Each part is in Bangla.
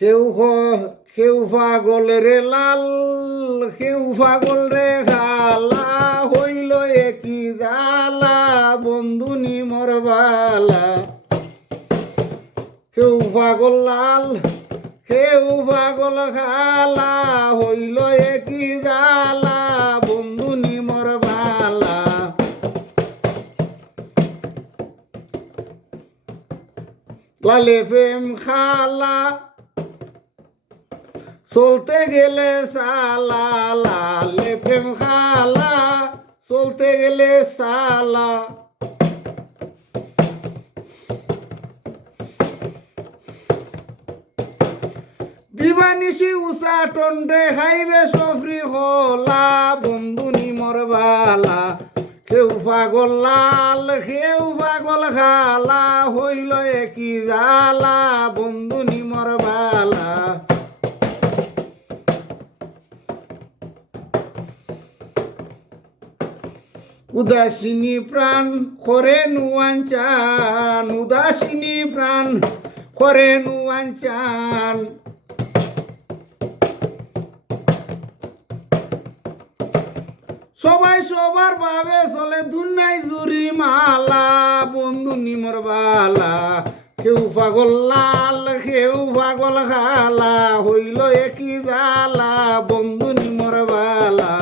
কেউ পাগল রে লাল, কেউ পাগল রে খালা, হইল একই জালা বন্ধু নিমর বালা। কেউ পাগল লাল, কেউ পাগল খালা, হইল একই জালা বন্ধু নিমর বালা। লালে প্রেম খালা চলতে গেলে সালা, লালে প্রেম খালা চলতে গেলে সালা। দিবানিশি উষা টন্ডে খাইবে সফরি হলা বন্ধু নিমর বালা। কেউ পাগল লাল, কেউ পাগল খালা, হইল একই জালা বন্ধু নিমর বালা। উদাসিনী প্রাণ করে নুয়াঞ্চান, উদাসিনী প্রাণ করে নুয়াঞ্চান। সবাই সবার ভাবে চলে দুনাই জুরি মালা বন্ধু নিমর বালা। কেউ পাগল লাল, কেউ পাগল খালা, হইল একই জালা বন্ধু নিমর বালা।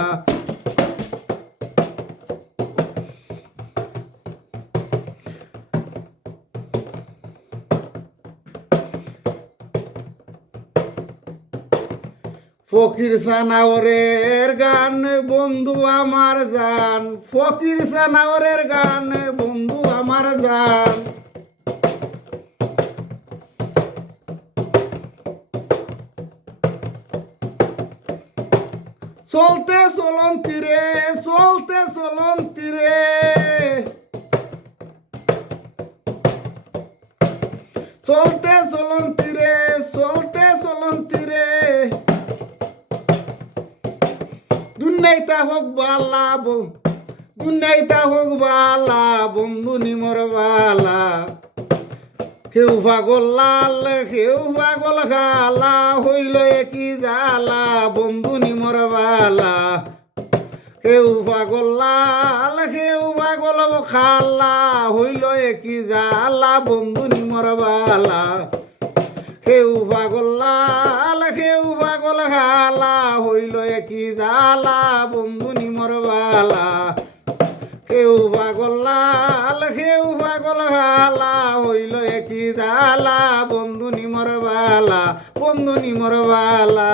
ফকির সানাওরের গান বন্ধু আমার জান, ফকির সানাওরের গান বন্ধু আমার জান। চলতে চলন্তি রে, চলতে চলন্তি রে, চলতে চলন্তি রে, চলতে চলন্তি রে। দুনাইতা হোক বালা, দুনাইতা হোক বালা বন্ধু নিমর বালা। কেউ পাগল লাল, কেউ পাগল খালা, হইল একই জালা বন্ধু নিমর বালা। কেউ পাগল লাল, কেউ পাগল খালা, হইল একই জালা বন্ধু নিমর বালা। কেউ পাগল লাল, কেউ পাগল খালা, হইল একই জালা বন্ধু নিমর বালা। কেউ পাগল লাল, কেউ পাগল খালা, হইল একই জালা বন্ধু নিমর বালা, বন্ধু নিমর বালা।